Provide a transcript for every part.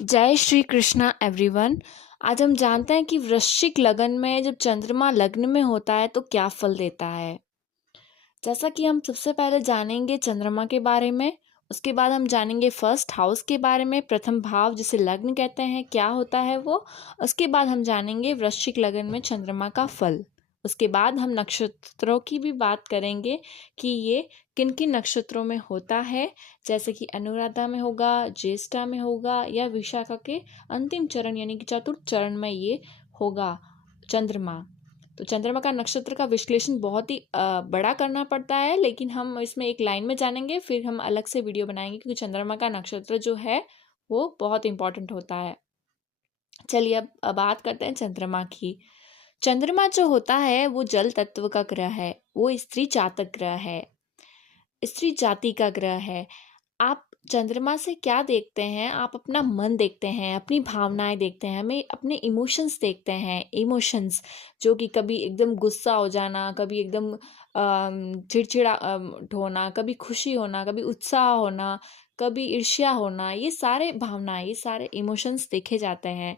जय श्री कृष्णा एवरीवन। आज हम जानते हैं कि वृश्चिक लगन में जब चंद्रमा लग्न में होता है तो क्या फल देता है। जैसा कि हम सबसे पहले जानेंगे चंद्रमा के बारे में, उसके बाद हम जानेंगे फर्स्ट हाउस के बारे में, प्रथम भाव जिसे लग्न कहते हैं क्या होता है वो। उसके बाद हम जानेंगे वृश्चिक लगन में चंद्रमा का फल। उसके बाद हम नक्षत्रों की भी बात करेंगे कि ये किन किन नक्षत्रों में होता है, जैसे कि अनुराधा में होगा, ज्येष्ठा में होगा या विशाखा के अंतिम चरण यानी कि चतुर्थ चरण में ये होगा चंद्रमा। तो चंद्रमा का नक्षत्र का विश्लेषण बहुत ही बड़ा करना पड़ता है, लेकिन हम इसमें एक लाइन में जानेंगे, फिर हम अलग से वीडियो बनाएंगे क्योंकि चंद्रमा का नक्षत्र जो है वो बहुत इंपॉर्टेंट होता है। चलिए अब बात करते हैं चंद्रमा की। चंद्रमा जो होता है वो जल तत्व का ग्रह है, वो स्त्री जातक ग्रह है, स्त्री जाति का ग्रह है। आप चंद्रमा से क्या देखते हैं? आप अपना मन देखते हैं, अपनी भावनाएं देखते हैं, हमें अपने इमोशंस देखते हैं। इमोशंस जो कि कभी एकदम गुस्सा हो जाना, कभी एकदम चिड़चिड़ा होना, कभी खुशी होना, कभी उत्साह होना, कभी ईर्ष्या होना, ये सारे भावनाएं, ये सारे इमोशंस देखे जाते हैं।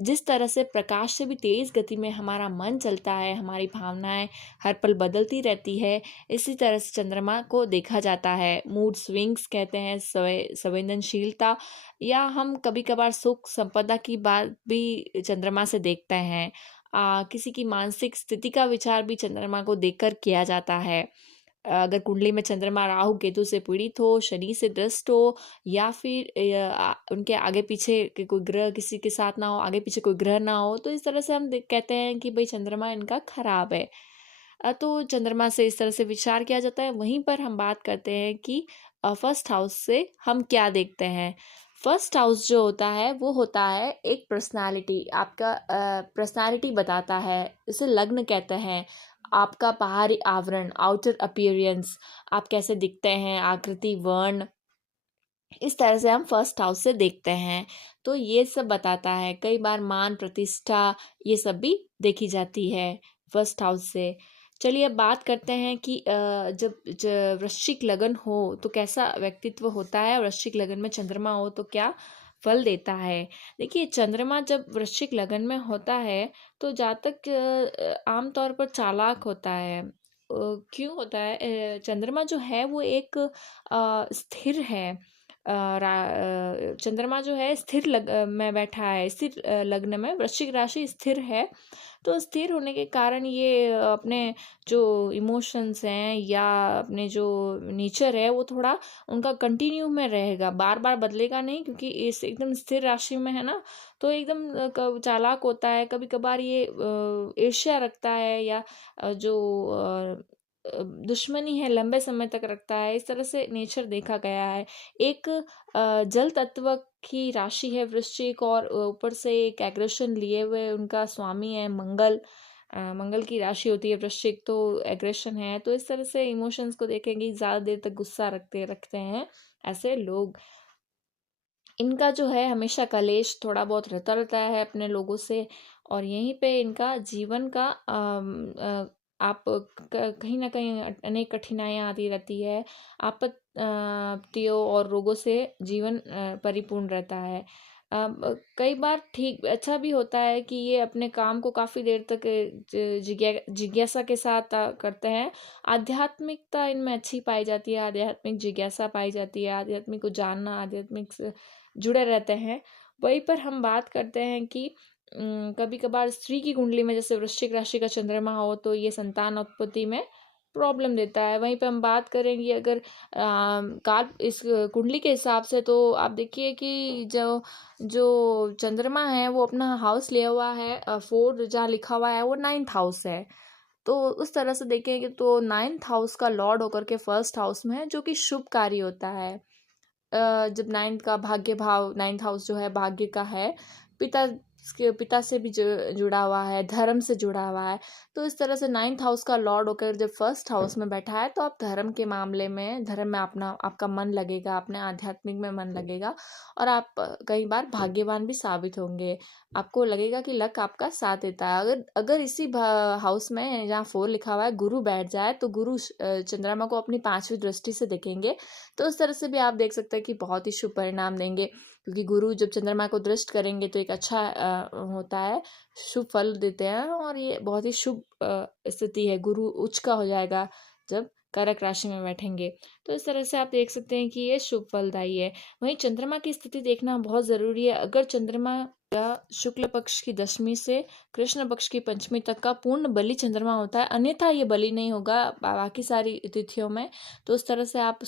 जिस तरह से प्रकाश से भी तेज गति में हमारा मन चलता है, हमारी भावनाएं हर पल बदलती रहती है, इसी तरह से चंद्रमा को देखा जाता है। मूड स्विंग्स कहते हैं, संवेदनशीलता, या हम कभी कभार सुख संपदा की बात भी चंद्रमा से देखते हैं। किसी की मानसिक स्थिति का विचार भी चंद्रमा को देखकर किया जाता है। अगर कुंडली में चंद्रमा राहु केतु से पीड़ित हो, शनि से ग्रस्त हो, या फिर उनके आगे पीछे के कोई ग्रह किसी के साथ ना हो, आगे पीछे कोई ग्रह ना हो, तो इस तरह से हम कहते हैं कि भाई चंद्रमा इनका खराब है। तो चंद्रमा से इस तरह से विचार किया जाता है। वहीं पर हम बात करते हैं कि फर्स्ट हाउस से हम क्या देखते हैं। फर्स्ट हाउस जो होता है वो होता है एक पर्सनालिटी, आपका पर्सनालिटी बताता है, इसे लग्न कहते हैं। आपका बाहरी आवरण, आउटर अपीयरेंस, आप कैसे दिखते हैं, आकृति, वर्ण, इस तरह से हम फर्स्ट हाउस से देखते हैं। तो ये सब बताता है। कई बार मान प्रतिष्ठा ये सब भी देखी जाती है फर्स्ट हाउस से। चलिए अब बात करते हैं कि जब वृश्चिक लगन हो तो कैसा व्यक्तित्व होता है, वृश्चिक लगन में चंद्रमा हो तो क्या फल देता है। देखिए चंद्रमा जब वृश्चिक लगन में होता है तो जातक आमतौर पर चालाक होता है। क्यों होता है? चंद्रमा जो है वो एक स्थिर है। चंद्रमा जो है स्थिर में बैठा है, स्थिर लग्न में, वृश्चिक राशि स्थिर है। तो स्थिर होने के कारण ये अपने जो इमोशंस हैं या अपने जो नेचर है वो थोड़ा उनका कंटिन्यू में रहेगा, बार बार बदलेगा नहीं, क्योंकि इस एकदम स्थिर राशि में है ना। तो एकदम चालाक होता है। कभी कभार ये ईर्ष्या रखता है, या जो दुश्मनी है लंबे समय तक रखता है। इस तरह से नेचर देखा गया है। एक जल तत्व की राशि है वृश्चिक, और ऊपर से एक एग्रेशन लिए हुए उनका स्वामी है मंगल। मंगल की राशि होती है वृश्चिक, तो एग्रेशन है। तो इस तरह से इमोशंस को देखेंगे, ज़्यादा देर तक गुस्सा रखते रखते हैं ऐसे लोग। इनका जो है हमेशा कलेश थोड़ा बहुत रहता रहता है अपने लोगों से, और यहीं पे इनका जीवन का आप कहीं ना कहीं अनेक कठिनाइयाँ आती रहती है। आपत्तियों और रोगों से जीवन परिपूर्ण रहता है। कई बार ठीक अच्छा भी होता है कि ये अपने काम को काफ़ी देर तक जिज्ञासा के साथ करते हैं। आध्यात्मिकता इनमें अच्छी पाई जाती है, आध्यात्मिक जिज्ञासा पाई जाती है, आध्यात्मिक को जानना, आध्यात्मिक से जुड़े रहते हैं। वहीं पर हम बात करते हैं कि कभी कभार स्त्री की कुंडली में जैसे वृश्चिक राशि का चंद्रमा हो तो ये संतान उत्पत्ति में प्रॉब्लम देता है। वहीं पे हम बात करेंगे अगर काल इस कुंडली के हिसाब से, तो आप देखिए कि जो जो चंद्रमा है वो अपना हाउस लिया हुआ है, 4 जहाँ लिखा हुआ है वो 9th हाउस है। तो उस तरह से देखेंगे तो 9th हाउस का लॉर्ड होकर के फर्स्ट हाउस में है, जो कि शुभकारी होता है। जब 9th का भाग्य भाव, 9th हाउस जो है भाग्य का है, पिता पिता से भी जुड़ा हुआ है, धर्म से जुड़ा हुआ है। तो इस तरह से 9th हाउस का लॉर्ड होकर जब फर्स्ट हाउस में बैठा है तो आप धर्म के मामले में, धर्म में अपना आपका मन लगेगा, अपने आध्यात्मिक में मन लगेगा, और आप कई बार भाग्यवान भी साबित होंगे। आपको लगेगा कि लक आपका साथ देता है। अगर अगर इसी हाउस में जहाँ 4 लिखा हुआ है गुरु बैठ जाए तो गुरु चंद्रमा को अपनी 5वीं दृष्टि से देखेंगे, तो उस तरह से भी आप देख सकते हैं कि बहुत ही शुभ परिणाम देंगे। क्योंकि गुरु जब चंद्रमा को दृष्ट करेंगे तो एक अच्छा होता है, शुभ फल देते हैं और ये बहुत ही शुभ स्थिति है। गुरु उच्च का हो जाएगा जब कर्क राशि में बैठेंगे, तो इस तरह से आप देख सकते हैं कि ये शुभ फलदायी है। वहीं चंद्रमा की स्थिति देखना बहुत ज़रूरी है। अगर चंद्रमा या शुक्ल पक्ष की दशमी से कृष्ण पक्ष की पंचमी तक का पूर्ण बली चंद्रमा होता है, अन्यथा ये बली नहीं होगा बाकी सारी तिथियों में। तो उस तरह से आप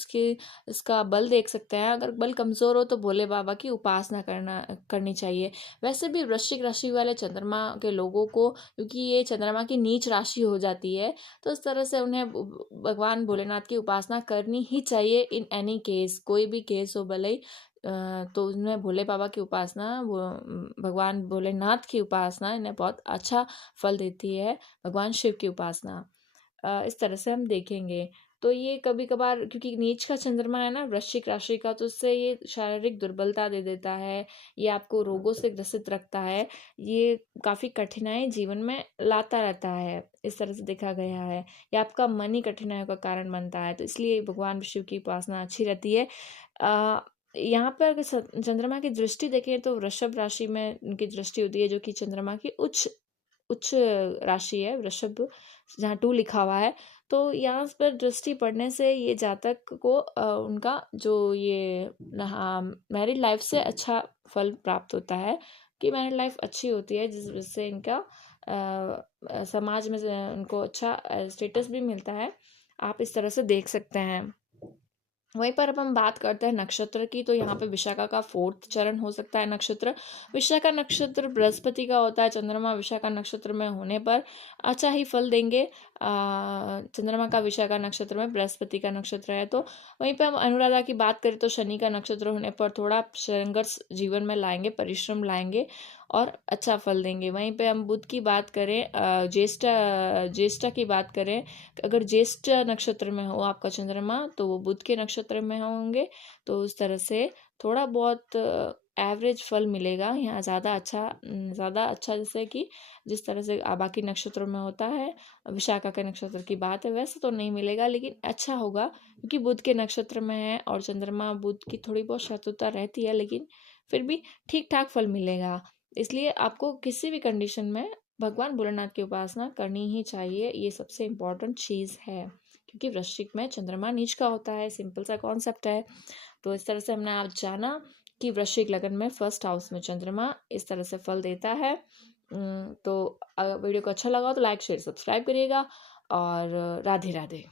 इसका बल देख सकते हैं। अगर बल कमज़ोर हो तो भोले बाबा की उपासना करनी चाहिए। वैसे भी वृश्चिक राशि वाले चंद्रमा के लोगों को, क्योंकि ये चंद्रमा की नीच राशि हो जाती है, तो इस तरह से उन्हें भगवान भोलेनाथ की उपासना करनी ही चाहिए। इन एनी केस, कोई भी केस हो भले ही, तो उनमें भोले बाबा की उपासना, भगवान भोलेनाथ की उपासना इन्हें बहुत अच्छा फल देती है। भगवान शिव की उपासना इस तरह से हम देखेंगे। तो ये कभी कभार, क्योंकि नीच का चंद्रमा है ना वृश्चिक राशि का, तो उससे ये शारीरिक दुर्बलता दे देता है, ये आपको रोगों से ग्रसित रखता है, ये काफ़ी कठिनाई जीवन में लाता रहता है। इस तरह से देखा गया है, ये आपका मन ही कठिनाइयों का कारण बनता है। तो इसलिए भगवान शिव की उपासना अच्छी रहती है। यहाँ पर अगर चंद्रमा की दृष्टि देखें तो वृषभ राशि में उनकी दृष्टि होती है, जो कि चंद्रमा की उच्च उच्च राशि है वृषभ, जहाँ 2 लिखा हुआ है। तो यहाँ पर दृष्टि पड़ने से ये जातक को उनका जो ये मैरिड लाइफ से अच्छा फल प्राप्त होता है, कि मैरिड लाइफ अच्छी होती है, जिस वजह से इनका समाज में उनको अच्छा स्टेटस भी मिलता है। आप इस तरह से देख सकते हैं। वहीं पर अब हम बात करते हैं नक्षत्र की, तो यहाँ पे विशाखा का 4th चरण हो सकता है नक्षत्र। विशाखा नक्षत्र बृहस्पति का होता है। चंद्रमा विशाखा नक्षत्र में होने पर अच्छा ही फल देंगे। चंद्रमा का विशाखा नक्षत्र में बृहस्पति का नक्षत्र है। तो वहीं पे हम अनुराधा की बात करें तो शनि का नक्षत्र होने पर थोड़ा संघर्ष जीवन में लाएंगे, परिश्रम लाएंगे और अच्छा फल देंगे। वहीं पे हम बुध की बात करें, ज्येष्ठा की बात करें, अगर ज्येष्ठ नक्षत्र में हो आपका चंद्रमा तो वो बुध के नक्षत्र में होंगे, तो उस तरह से थोड़ा बहुत एवरेज फल मिलेगा। यहाँ ज़्यादा अच्छा जैसे कि जिस तरह से बाकी नक्षत्रों में होता है, विशाखा के नक्षत्र की बात है, वैसे तो नहीं मिलेगा, लेकिन अच्छा होगा क्योंकि बुध के नक्षत्र में है और चंद्रमा बुध की थोड़ी बहुत शत्रुता रहती है, लेकिन फिर भी ठीक ठाक फल मिलेगा। इसलिए आपको किसी भी कंडीशन में भगवान भोलेनाथ की उपासना करनी ही चाहिए। ये सबसे इम्पोर्टेंट चीज़ है, क्योंकि वृश्चिक में चंद्रमा नीच का होता है। सिंपल सा कॉन्सेप्ट है। तो इस तरह से हमने आज जाना कि वृश्चिक लगन में 1st हाउस में चंद्रमा इस तरह से फल देता है। तो अगर वीडियो को अच्छा लगा तो लाइक शेयर सब्सक्राइब करिएगा और राधे राधे।